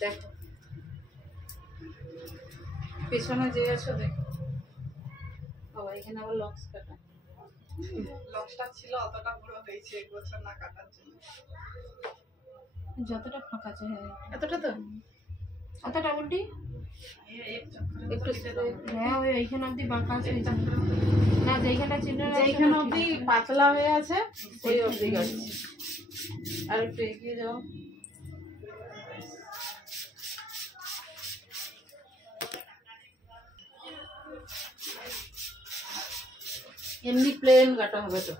দেখো পেছনে যে আছো দেখো বাবা, এখানে আবার লক্স কাটা। লক্সটা ছিল অতটা বড় হয়েছে এক বছর না কাটার জন্য। যতটা ফাঁকা আছে, হ্যাঁ এতটা তো অতটা উল্টি একটু হ্যাঁ, ওই এইখানে অব্দি বাঁকা আছে না, যেইখানটা চিহ্ন যেইখানে অব্দি পাতলা হয়ে আছে ওই অব্দি যাচ্ছে। আর একটু এগিয়ে যাও। এমনি প্লেন কাটা হবে তো,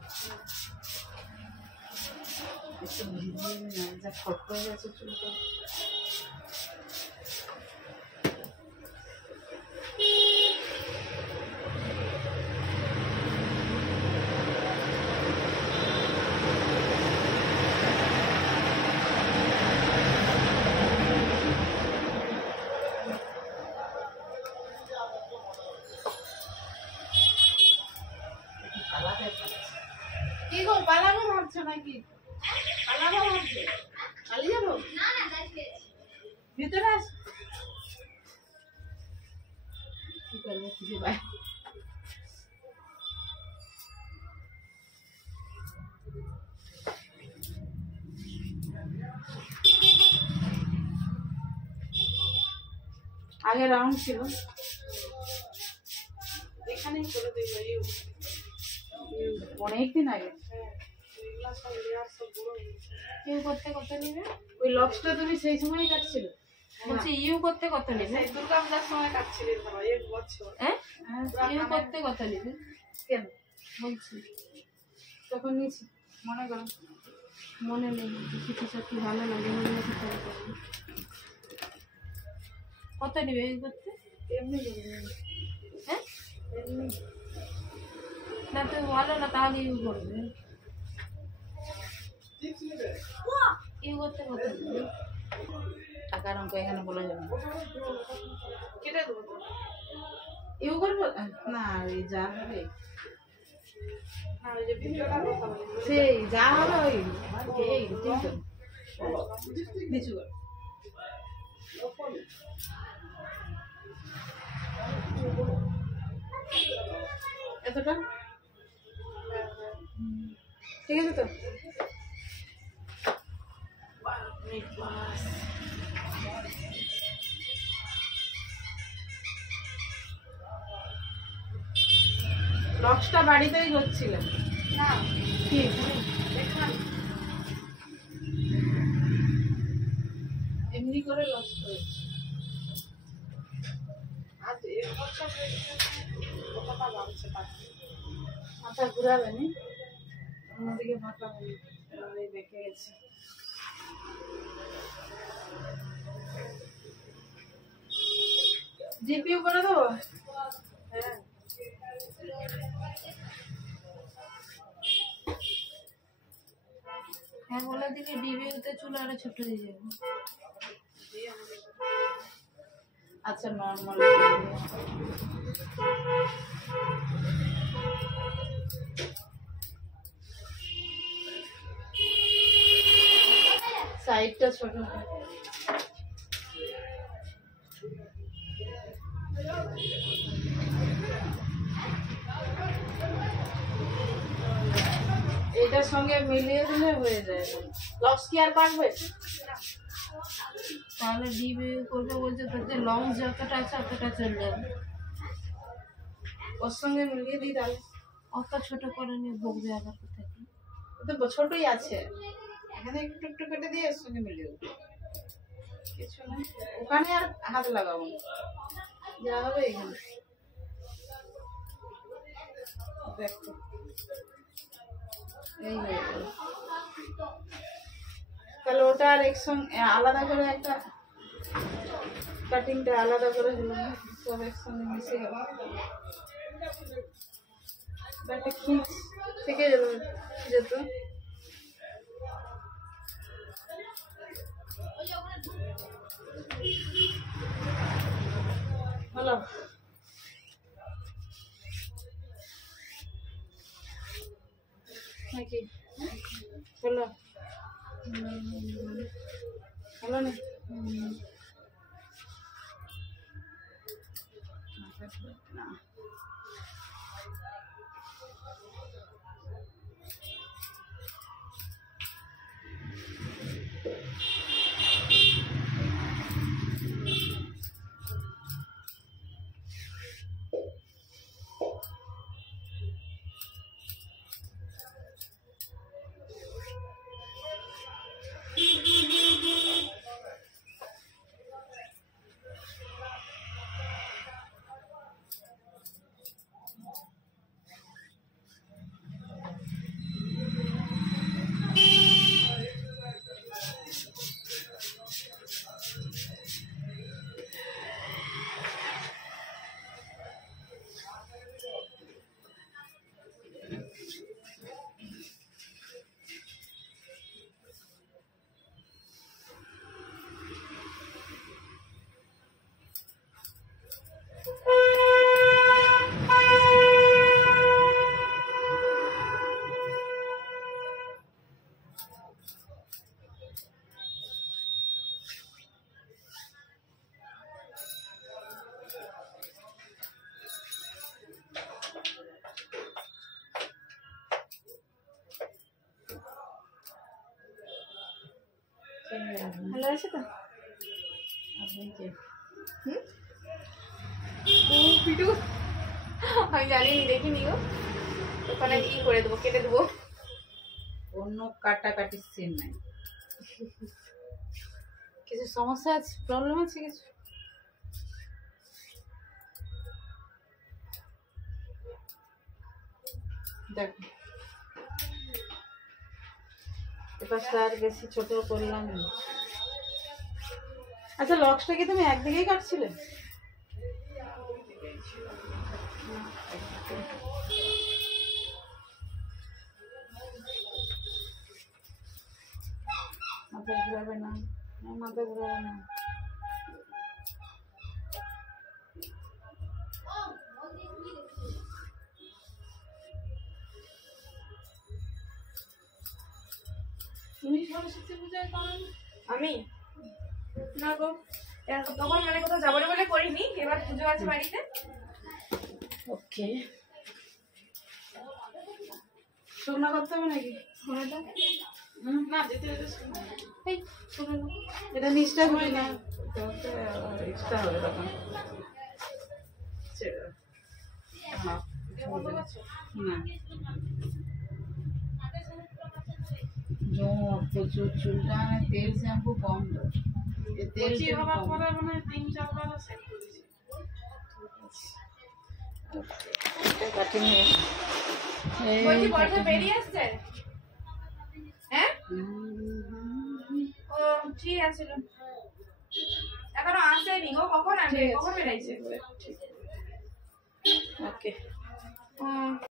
একটু ভিজিয়ে না, যা ফট হয়ে গেছে চুলটা। কি গো, পালাবো ভাবছো নাকি? পালাবো ভাবছো? পালিয়ে যাবো? ভিতরে আস। কি করবো খুঁজে পাই। আগে রাউন্ড ছিল, এখানেই করে দেবো। অনেকদিন আগে ইউ করতে কত নেবে? ওই লক্সটা তুমি সেই সময়ই কাটছিল। বলছি ইউ করতে কত নেবে? সেই দুর্গা পূজার সময় কাটছিলে ধরো, এক বছর। হ্যাঁ, ইউ করতে কত নেবে কেন বলছি? তখন নিয়েছি, মনে করো। মনে নেই, কিছু কি ভালো লাগে মনে নেই। কত নেবে ইউ করতে? এমনি করবে। হ্যাঁ, এমনি না তুমি বলো না, তাহলে ইউ করবে। ইউ করতে কত নেবে? টাকার অঙ্ক এখানে বলা যাবে না। কেটে দেবো তো। ইউ করবো না, ওই যা হবে সেই যা হবে ওই এই তিনজন নিচু কর। এতটা ঠিক আছে তো? লক্সটা বাড়িতেই করছিলাম না কি এমনি করে লক্স করেছি। আজ এক বছর কতটা লাগছে, মাথা ঘুরাবে নি, অন্যদিকে মাথা বেঁকে গেছে। জিপিউ করে দেবো। হ্যাঁ হ্যাঁ, বলে দিবি ডিবিউতে চুল আরো ছোট দিয়ে যাবে। আচ্ছা নর্মাল সাইডটা ছোট। এটার সঙ্গে মিলিয়ে দিলে হয়ে যায়। লক্স কি আর কাটবে? তাহলে ডিবিউ করবে বলছে, তোর লং যতটা আছে অতটা চলে যাবে। ওর সঙ্গে মিলিয়ে দিই তাহলে। অত ছোট করে নিয়ে বকবে আবার কোথায় কি? তো ছোটই আছে, এখানে একটু একটু কেটে দিয়ে এর সঙ্গে মিলিয়ে দেবো। কিছু না, ওখানে আর হাত লাগাবো না, যা হবে এখানে। দেখো এই হয়ে গেল। তাহলে ওটা আর একসঙ্গে আলাদা করে একটা কাটিংটা আলাদা করে হলো না, সব একসঙ্গে মিশে গেল। একটা খিঁচ থেকে যেত। হলো নাকি? হলো হলো না? ভালো আছে তো? ও পিটু আমি জানিনি, দেখিনি গো। ওখানে ই করে দেবো, কেটে দেবো। অন্য কাটাকাটির সিন নাই। কিছু সমস্যা আছে, প্রবলেম আছে কিছু? দেখ এপাশটা আর বেশি ছোট করলাম না। আচ্ছা লক্সটা কি তুমি একদিকেই কাটছিলে? মাথা ঘুরাবে না, মাথা ঘুরাবে না। তুমি সরস্বতী পূজায় করো? আমি না গো, তখন মানে কোথাও যাবো না বলে করিনি। এবার পুজো আছে বাড়িতে। ওকে, শুকনো করতে হবে নাকি? শোনাটা না যেতে যেতে শুকনো। এই শোনালো এটা নিচটা হয় না, এক্সট্রা হবে তখন। ছেড়ে দাও। না প্রচুর চুলটা তেল শ্যাম্পু কম দাও। তেল হওয়ার পরে মানে 3-4 বার সেট করেছি। কাটিং বলছি বর্ষা বেরিয়ে আসছে। হ্যাঁ ও ঠিক আছে, এখনো আসেনি গো। কখন আসবে? কখন বেরাইছে? ওকে।